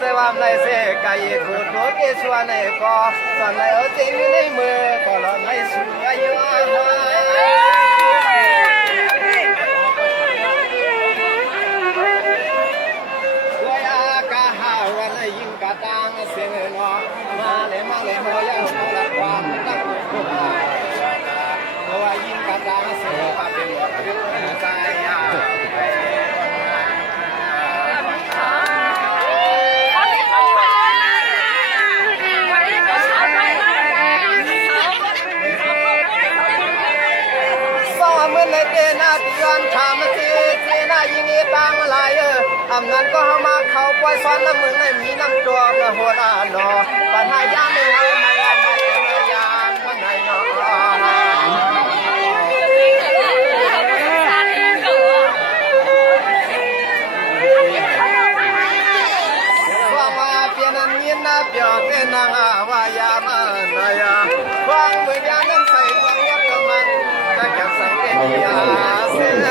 จะว่าในเสกายกูตัวเกสวาในก็ตอนในเอาใจอยู่ในมือก็รอในสุดอายุยิงกระตังเสียงนอมาเลยมาเลยมาอย่างของละความตั้งหัวเพราะว่ายิงกระตังเสียงปากเป็นหมดเรื่องใจเมื่อในเตน่าที่ย้อนถามมาทีเตน่ายิงตังอะไรอำนั้นก็เข้ามาเขาปล่อยซ้อนน้ำมึงให้มีน้ำตัวเมื่อโหดนอปัญหายาไม่เอาไม่เอาไม่เอายานมันไหนนอฟังว่าเปลี่ยนนั้นยินนะเปลี่ยนเป็นนางวายามันนายาฟังเมื่อยานั้นใส่ฟังยัดกับมันแต่แค่ใส่เป็นยาเสีย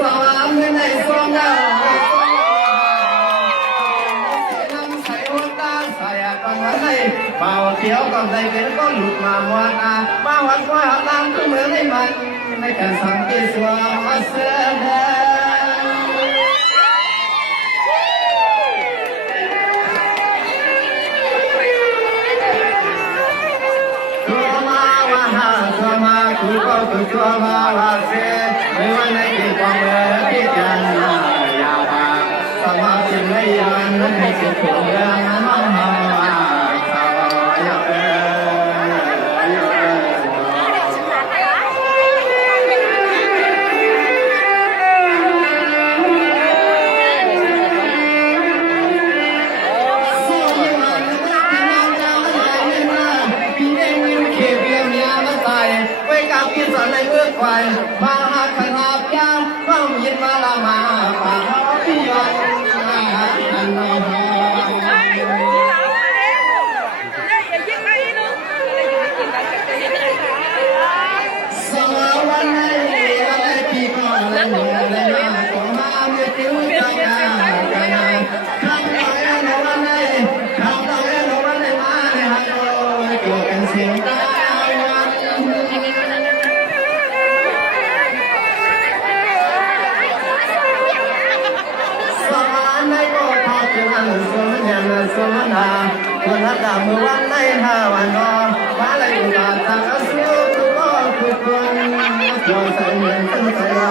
สามในสองดาวน้ำใสหัวตาใส่กันวันไหนเป่าเขียวกับใจเป็นก็หลุดมาวัดมาวัดว่าตามก็เหมือนในมันในการสังเกตสวาเสือคือก็คือชัวมาลาเซไม่ว่าในที่ความเมื่อที่จันทร์ยาบาสมาธิไม่ยันให้สุขเรื่องมันมาสาวายในเมื่อควายมาหาขนาบยามว่ามีมาละมาป่าพี่ยอนสวัสดีวันนี้พี่ก็เลยเลยก็มาเมื่อถึงกันกันคำต่อเรื่องวันนี้คำต่อเรื่องวันนี้มาในฮัลโหลเกี่ยวกันเสียงตาสมญาณสมนาคนละดามือวันในห้าวันนอมาเลยมาทางอสุทุกคนทุกคนตัวใส่เงินตั้งใจลำ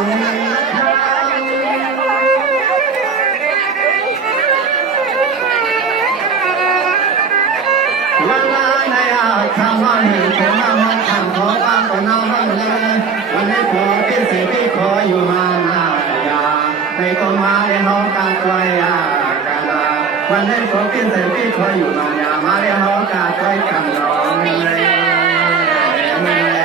วันในอาคำว่าหนึ่งคนมามันทำขอบ้างก็น้ำบ้างเลยวันนี้ขอเป็นเสียที่ขออยู่มาหน้ายาในก็มาในห้องการตัวยาวันนี้ขอกินเสร็จพี่ขออยู่มาอย่ามาเรียกเขากาใจกันร้องเลย